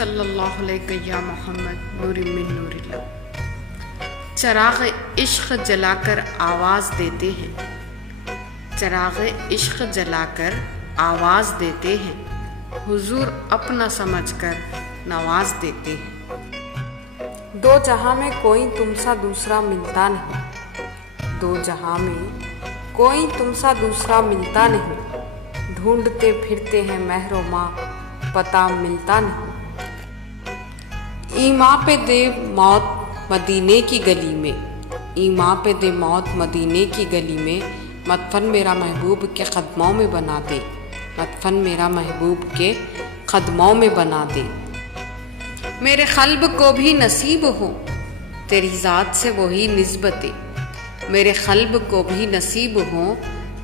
صلی اللہ علیہ یا محمد نور من نور اللہ۔ چراغ عشق جلا کر آواز دیتے ہیں، چراغ عشق جلا کر آواز دیتے ہیں، حضور اپنا سمجھ کر نواز دیتے ہیں۔ دو جہاں میں کوئی تم سا دوسرا ملتا نہیں، دو جہاں میں کوئی تم سا دوسرا ملتا نہیں، ڈھونڈتے پھرتے ہیں مہر و ماں پتہ ملتا نہیں۔ ایماں پہ دے موت مدینے کی گلی میں، ایماں پہ دے موت مدینے کی گلی میں، مدفن میرا محبوب کے قدموں میں بنا دے، مدفن میرا محبوب کے قدموں میں بنا دے۔ میرے قلب کو بھی نصیب ہو تیری ذات سے وہی نسبتیں، میرے قلب کو بھی نصیب ہوں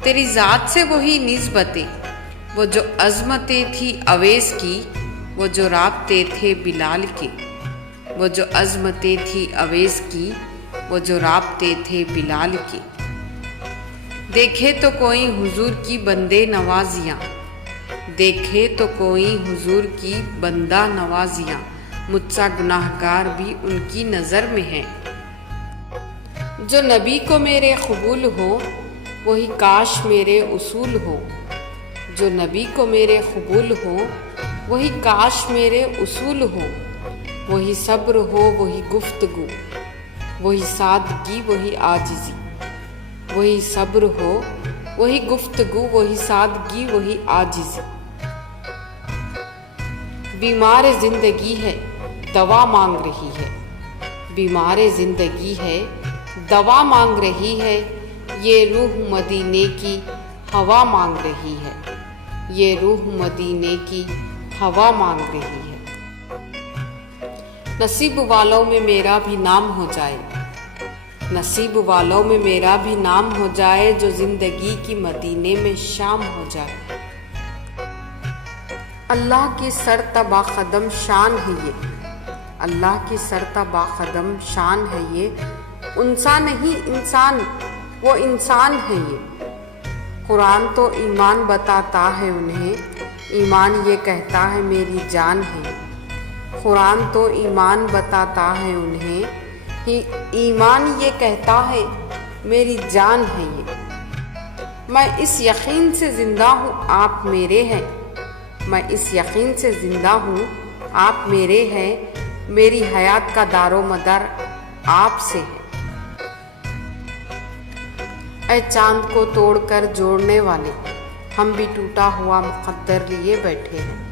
تیری ذات سے وہی نسبتیں، وہ جو عظمتیں تھی اویس کی، وہ جو رابطے تھے بلال کے، وہ جو عظمتیں تھی اویس کی، وہ جو رابطے تھے بلال کے۔ دیکھے تو کوئی حضور کی بندے نوازیاں، دیکھے تو کوئی حضور کی بندہ نوازیاں، مجھ سا گناہ گار بھی ان کی نظر میں ہے۔ جو نبی کو میرے قبول ہو وہی کاش میرے اصول ہو، جو نبی کو میرے قبول ہو وہی کاش میرے اصول ہو، وہی صبر ہو وہی گفتگو، وہی سادگی وہی عاجزی، وہی صبر ہو وہی گفتگو، وہی سادگی وہی عاجزی۔ بیمار زندگی ہے دوا مانگ رہی ہے، بیمار زندگی ہے دوا مانگ رہی ہے، یہ روح مدینے کی ہوا مانگ رہی ہے، یہ روح مدینے کی ہوا مانگ رہی ہے۔ نصیب والوں میں میرا بھی نام ہو جائے، نصیب والوں میں میرا بھی نام ہو جائے، جو زندگی کی مدینے میں شام ہو جائے۔ اللہ کی سرتبا قدم شان ہے یہ، اللہ کی سرتبا قدم شان ہے یہ، انسان نہیں انسان وہ انسان ہے یہ۔ قرآن تو ایمان بتاتا ہے انہیں، ایمان یہ کہتا ہے میری جان ہے، قرآن تو ایمان بتاتا ہے انہیں، ایمان یہ کہتا ہے میری جان ہے یہ۔ میں اس یقین سے زندہ ہوں آپ میرے ہیں، میں اس یقین سے زندہ ہوں آپ میرے ہیں، میری حیات کا دار و مدار آپ سے ہے۔ اے چاند کو توڑ کر جوڑنے والے، ہم بھی ٹوٹا ہوا مقدر لیے بیٹھے ہیں۔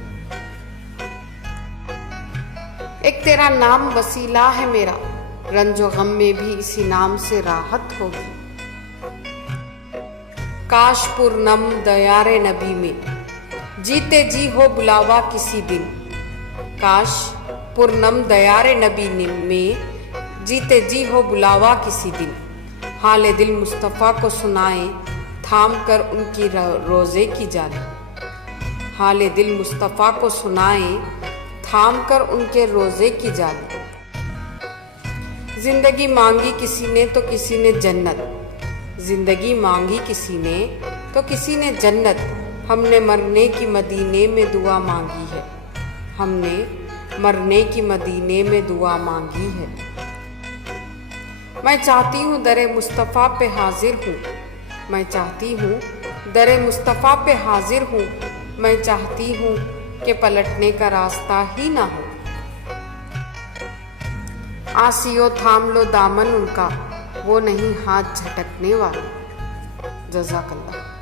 ایک تیرا نام وسیلہ ہے میرا، رنج و غم میں بھی اسی نام سے راحت ہوگی۔ کاش پورنم دیار نبی میں جیتے جی ہو بلاوا کسی دن، کاش پورنم دیار نبی میں جیتے جی ہو بلاوا کسی دن، حال دل مصطفیٰ کو سنائیں تھام کر ان کی روزے کی جانب، حال دل مصطفیٰ کو سنائیں تھام کر ان کے روزے کی جانب۔ زندگی مانگی کسی نے تو کسی نے جنت، زندگی مانگی کسی نے تو کسی نے جنت، ہم نے مرنے کی مدینے میں دعا مانگی ہے، ہم نے مرنے کی مدینے میں دعا مانگی ہے۔ میں چاہتی ہوں در مصطفیٰ پہ حاضر ہوں، میں چاہتی ہوں در مصطفیٰ پہ حاضر ہوں، میں چاہتی ہوں کہ پلٹنے کا راستہ ہی نہ ہو۔ آسیو تھام لو دامن ان کا، وہ نہیں ہاتھ جھٹکنے والا۔ جزاک اللہ۔